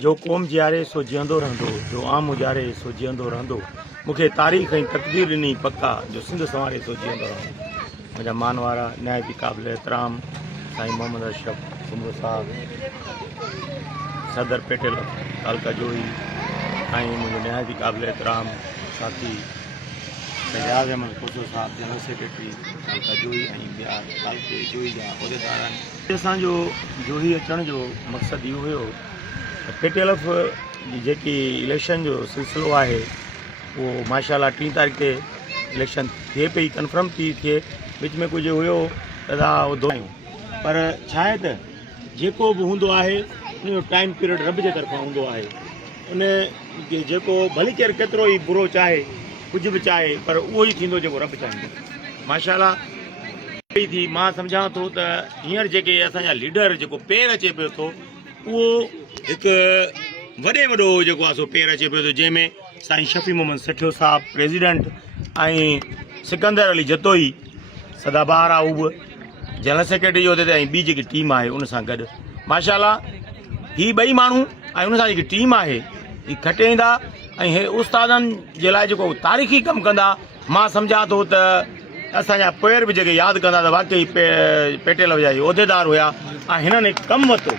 जो क़ौम जियारे सो जीअंदो रहंदो, जो आम उजारे सो जीअंदो रहंदो। मूंखे तारीख़ ऐं तक़दीर ॾिनी पक्का, जो सिंध संवारे सो जीअंदो रहंदो। मुंहिंजा मान वारा नायबी क़ाबिल एहतराम साईं मोहम्मद अशरफ सुमरो साहब, सदर पेटेल तालका जोई ऐं मुंहिंजो नायबी क़ाबिल एहतराम साथी सजाद अहमद खुसरो साहब, जनरल सेक्रेटरी तालका जोई ऐं ॿिया तालके जोई जा उहिदेदार आहिनि। असांजो जोही अचण जो मक़सदु इहो हुयो त पेटेलफ जी जेकी इलेक्शन जो सिलसिलो आहे उहो माशाल्लाह 3 तारीख़ ते इलेक्शन थिए पई, कंफर्म थी थिए, विच में कुझु हुयो त उहो आहियूं, पर छा आहे त जेको बि हूंदो आहे उनजो टाइम पीरियड रब जे तरफ़ां हूंदो आहे। उन जेको भली केरु केतिरो ई बुरो चाहे, कुझु बि चाहे, पर उहो ई थींदो जेको रब चाहींदो। माशाल्लाह थी मां सम्झां थो त हींअर जेके असांजा लीडर जेको पेर अचे पियो थो, उहो हिकु वॾो जेको आहे सो पेर अचे पियो थो, जंहिंमें साईं शफ़ी मोहम्मद सेठियो साहब प्रेसिडेंट ऐं सिकंदर अली जतोई सदाबहार आहे, उहो जनरल सेक्रेटरी जो उहिदे ते, ऐं ॿी जेकी टीम आहे उन सां गॾु माशाल्लाह ही ॿई माण्हू ऐं उन सां जेकी टीम आहे ही खटे ईंदा ऐं हे उस्तादनि जे लाइ जेको तारीख़ी कमु कंदा। मां सम्झां थो त असांजा पेर बि जेके यादि कंदा त वाकई पेटेल जा उहिदेदार हुया ऐं हिननि कमु वरितो।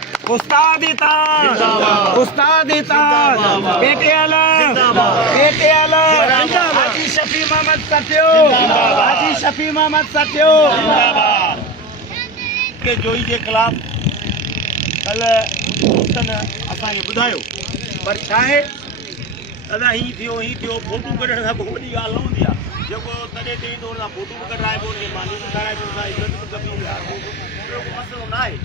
जोई जे ख़िलाफ़ कल्ह दोस्तनि असांखे ॿुधायो, पर छा आहे दादा हीअं थियो फोटू कढण खां पोइ वॾी ॻाल्हि न हूंदी आहे, जेको तॾहिं ते ईंदो हुन सां फोटू बि कढाइबो, हुनखे मानी बि खाराइबो, मसइलो न आहे,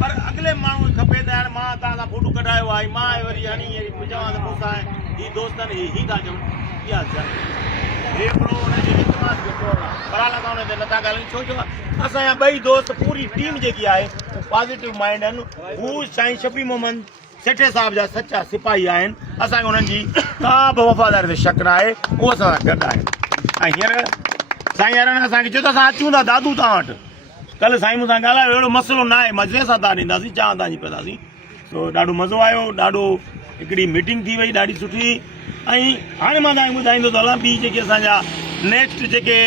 पर अॻिले माण्हू खपे त यार मां तव्हां सां फोटू कढायो आहे, मां वरी हाणे चवां त मूंसां ही दोस्तनि ही था चवनि, इहा हिकिड़ो हुनजे इतिमाद जो तौरु आहे, पर हाल असां हुन ते नथा ॻाल्हायूं, छो जो असांजा ॿई दोस्त पूरी टीम जेकी आहे पॉज़िटिव माइंड आहिनि। हू साईं शफ़ी मोहम्मद सेठे साहब जा सचा सिपाही आहिनि, असांखे हुननि जी का बि वफ़ादारी ते शक न आहे, उहो असां सां गॾु आहिनि। ऐं हींअर साईं यारनि असांखे चयो त असां अचूं था दादू तव्हां वटि, कल्ह साईं मूंसां ॻाल्हायो, अहिड़ो मसइलो न आहे, मज़े सां तव्हां ॾींदासीं, चांहि तव्हांजी पीअंदासीं। तो ॾाढो मज़ो आयो, ॾाढो हिकिड़ी मीटिंग थी वई ॾाढी सुठी। ऐं हाणे मां तव्हांखे ॿुधाईंदो थो हलां ॿी जेके असांजा नेक्स्ट जेके